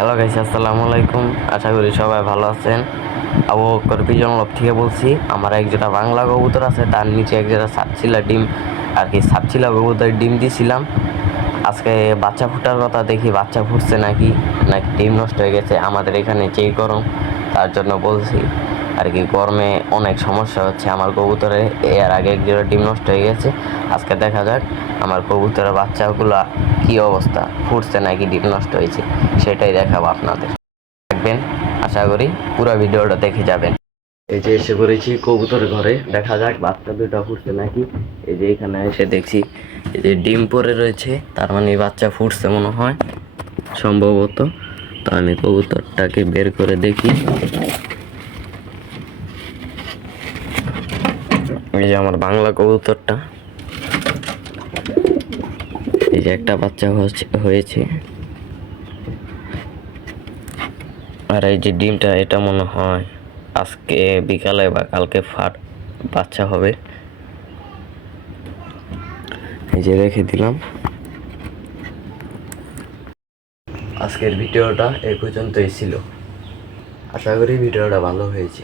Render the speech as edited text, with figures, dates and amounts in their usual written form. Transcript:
Hello guys, আসসালামু আলাইকুম। আশা করি সবাই ভালো আছেন। আবু বকর পিজন লব থেকে বলছি। আমার এক জোড়া বাংলা কবুতর আছে, তার নিচে এক জোড়া সাতচিলা ডিম আর কি সাতচিলা কবুতরের ডিম দিছিলাম। আজকে বাচ্চা ফুটার কথা, দেখি বাচ্চা ফুটছে নাকি নাকি ডিম নষ্ট হয়ে গেছে। আমাদের এখানে যে গরম, তার জন্য বলছি আর কি। গরমে অনেক সমস্যা হচ্ছে আমার কবুতরে। এর আগে এক জোড়া ডিম নষ্ট হয়ে গেছে। আজকে দেখা যাক আমার কবুতরের বাচ্চাগুলা কি অবস্থা, ফুটছে নাকি ডিম নষ্ট হয়েছে, সেটাই দেখাবো আপনাদের। দেখবেন, আশা করি পুরো ভিডিওটা দেখে যাবেন। এই যে এসে পড়েছি কবুতর ঘরে, দেখা যাক বাচ্চা দুটো ফুটছে নাকি। এই যে এখানে এসে দেখছি এই যে ডিম পড়ে রয়েছে, তার মানে বাচ্চা ফুটছে মনে হয় সম্ভবত। তো আমি কবুতরটাকে বের করে দেখি। এই যে আমার বাংলা কবুতরটা, এই যে একটা বাচ্চা হয়েছে। আর এই যে ডিমটা, এটা মনে হয় আজকে বিকালে বা কালকে বাচ্চা হবে। এই যে রেখে দিলাম। আজকের ভিডিওটা এই পর্যন্তই ছিল। আশা করি ভিডিওটা ভালো হয়েছে।